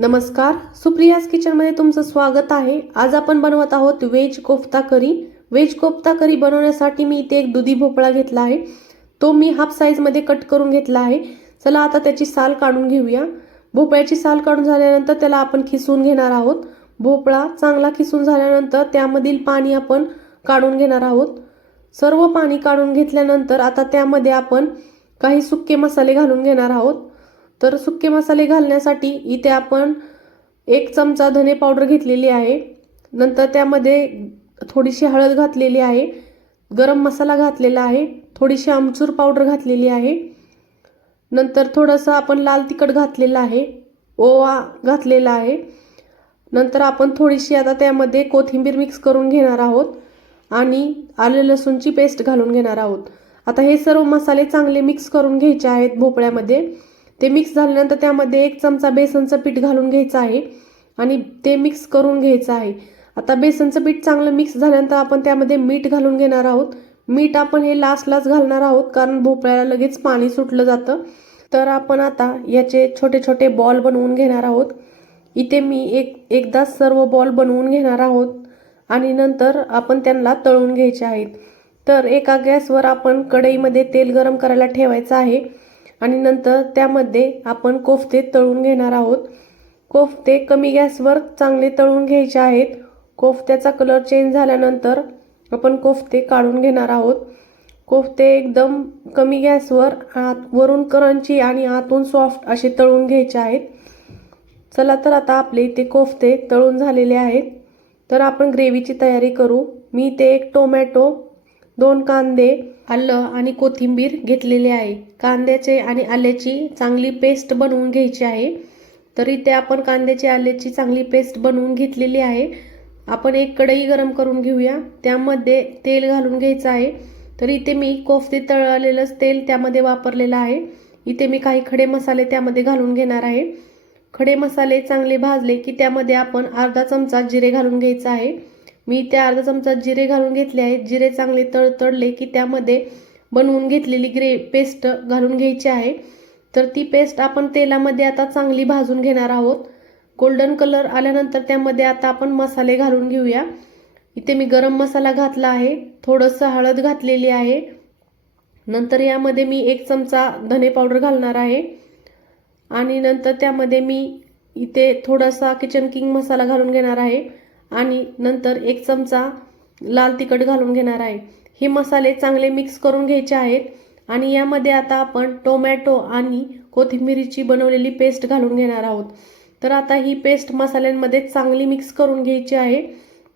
नमस्कार सुप्रियाज किचनमध्ये तुमचं स्वागत आहे. आज आपण बनवत आहोत veg kofta curry. Veg kofta curry बनवण्यासाठी मी इथे एक दुधी भोपळा घेतला आहे. तो मी हाफ साईजमध्ये कट करून घेतला आहे. चला आता त्याची साल काढून घेऊया. भोपळ्याची साल काढून झाल्यानंतर त्याला आपण खिसून घेणार आहोत. भोपळा चांगला खिसून झाल्यानंतर त्यामधील पाणी आपण काढून घेणार आहोत. सर्व पाणी काढून घेतल्यानंतर आता त्यामध्ये आपण काही सुके मसाले घालून घेणार आहोत. तर सुके मसाले घालण्यासाठी इथे आपण एक चमचा धने पावडर घेतलेली आहे. नंतर त्यामध्ये थोडीशी हळद घातलेली आहे. गरम मसाला घातलेला आहे. थोडीशी आमचूर पावडर घातलेली आहे. नंतर थोडंसं आपण लाल तिखट घातलेलं आहे. ओवा घातलेला आहे. नंतर आपण थोडीशी आता त्यामध्ये कोथिंबीर मिक्स करून घेणार आहोत आणि आले लसूणची पेस्ट घालून घेणार आहोत. आता हे सर्व मसाले चांगले मिक्स करून घ्यायचे आहेत भोपळ्यामध्ये. ते मिक्स झाल्यानंतर त्यामध्ये एक चमचा बेसनचं पीठ घालून घ्यायचं आहे आणि ते मिक्स करून घ्यायचं आहे. आता बेसनचं पीठ चांगलं मिक्स झाल्यानंतर आपण त्यामध्ये मीठ घालून घेणार आहोत. मीठ आपण हे लास्टलाच घालणार आहोत कारण भोपळ्याला लगेच पाणी सुटलं जातं. तर आपण आता याचे छोटे छोटे बॉल बनवून घेणार आहोत. इथे मी एक एकदाच सर्व बॉल बनवून घेणार आहोत आणि नंतर आपण त्यांना तळून घ्यायचे आहेत. तर एका गॅसवर आपण कढईमध्ये तेल गरम करायला ठेवायचं आहे. आणि नंतर त्यामध्ये आपण कोफ्ते तळून घेणार आहोत. कोफ्ते कमी गॅसवर चांगले तळून घ्यायचे आहेत. कोफ्त्याचा कलर चेंज झाल्यानंतर आपण कोफ्ते काढून घेणार आहोत. कोफ्ते एकदम कमी गॅसवर आत वरून करंची आणि आतून सॉफ्ट असे तळून घ्यायचे आहेत. चला तर आता आपले इथे कोफ्ते तळून झालेले आहेत. तर आपण ग्रेव्हीची तयारी करू. मी ते एक टोमॅटो दोन कांदे आलं आणि कोथिंबीर घेतलेले आहे. कांद्याचे आणि आल्याची चांगली पेस्ट बनवून घ्यायची आहे. तर इथे आपण कांद्याची आल्याची चांगली पेस्ट बनवून घेतलेली आहे. आपण एक कढई गरम करून घेऊया. त्यामध्ये तेल घालून घ्यायचं आहे. तर इथे मी कोफते तळलेलंच तेल त्यामध्ये वापरलेलं आहे. इथे मी काही खडे मसाले त्यामध्ये घालून घेणार आहे. खडे मसाले चांगले भाजले की त्यामध्ये आपण अर्धा चमचा जिरे घालून घ्यायचा आहे. मी त्या अर्धा चमचा जिरे घालून घेतले आहेत. जिरे चांगले तळ तळले की त्यामध्ये बनवून घेतलेली ग्रे पेस्ट घालून घ्यायची आहे. तर ती पेस्ट आपण तेलामध्ये आता चांगली भाजून घेणार आहोत. गोल्डन कलर आल्यानंतर त्यामध्ये आता आपण मसाले घालून घेऊया. इथे मी गरम मसाला घातला आहे. थोडंसं हळद घातलेली आहे. नंतर यामध्ये मी एक चमचा धने पावडर घालणार आहे. आणि नंतर त्यामध्ये मी इथे थोडासा किचन किंग मसाला घालून घेणार आहे. आणि नंतर एक चमचा लाल तिखट घालून घेणार आहे. हे मसाले चांगले मिक्स करून घ्यायचे आहेत आणि यामध्ये आता आपण टोमॅटो आणि कोथिंबिरीची बनवलेली पेस्ट घालून घेणार आहोत. तर आता ही पेस्ट मसाल्यांमध्ये चांगली मिक्स करून घ्यायची आहे.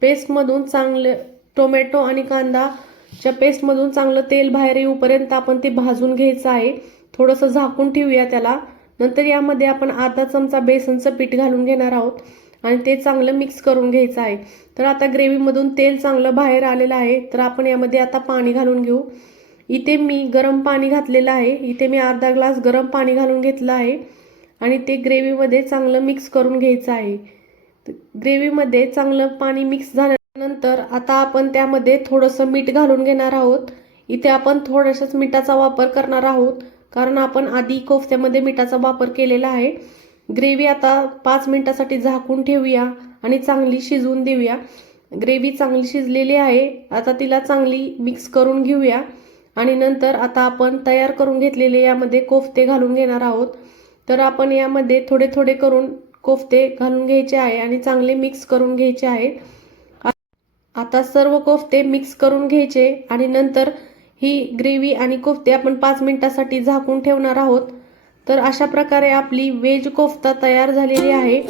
पेस्टमधून चांगलं टोमॅटो आणि कांदाच्या पेस्टमधून चांगलं तेल बाहेर येऊपर्यंत आपण ते भाजून घ्यायचं आहे. थोडंसं झाकून ठेवूया त्याला. नंतर यामध्ये आपण अर्धा चमचा बेसनचं पीठ घालून घेणार आहोत. आणि ते चांगलं मिक्स करून घ्यायचं आहे. तर आता ग्रेव्हीमधून तेल चांगलं बाहेर आलेलं आहे. तर आपण यामध्ये आता पाणी घालून घेऊ. इथे मी गरम पाणी घातलेलं आहे. इथे मी अर्धा ग्लास गरम पाणी घालून घेतलं आहे. आणि ते ग्रेव्हीमध्ये चांगलं मिक्स करून घ्यायचं आहे. ग्रेव्हीमध्ये चांगलं पाणी मिक्स झाल्यानंतर आता आपण त्यामध्ये थोडंसं मीठ घालून घेणार आहोत. इथे आपण थोड्याशाच मिठाचा वापर करणार आहोत. कारण आपण आधी कोफ्त्यामध्ये मिठाचा वापर केलेला आहे. ग्रेव्ही आता पाच मिनटासाठी झाकून ठेवूया आणि चांगली शिजवून देऊया. ग्रेव्ही चांगली शिजलेली आहे. आता तिला चांगली मिक्स करून घेऊया. आणि नंतर आता आपण तयार करून घेतलेले यामध्ये कोफ्ते घालून घेणार आहोत. तर आपण यामध्ये थोडे थोडे करून कोफ्ते घालून घ्यायचे आहे आणि चांगले मिक्स करून घ्यायचे आहे. आता सर्व कोफ्ते मिक्स करून घ्यायचे आणि नंतर ही ग्रेव्ही आणि कोफ्ते आपण पाच मिनिटासाठी झाकून ठेवणार आहोत. तर अशा प्रकारे आपली वेज कोफ्ता तयार झालेली आहे.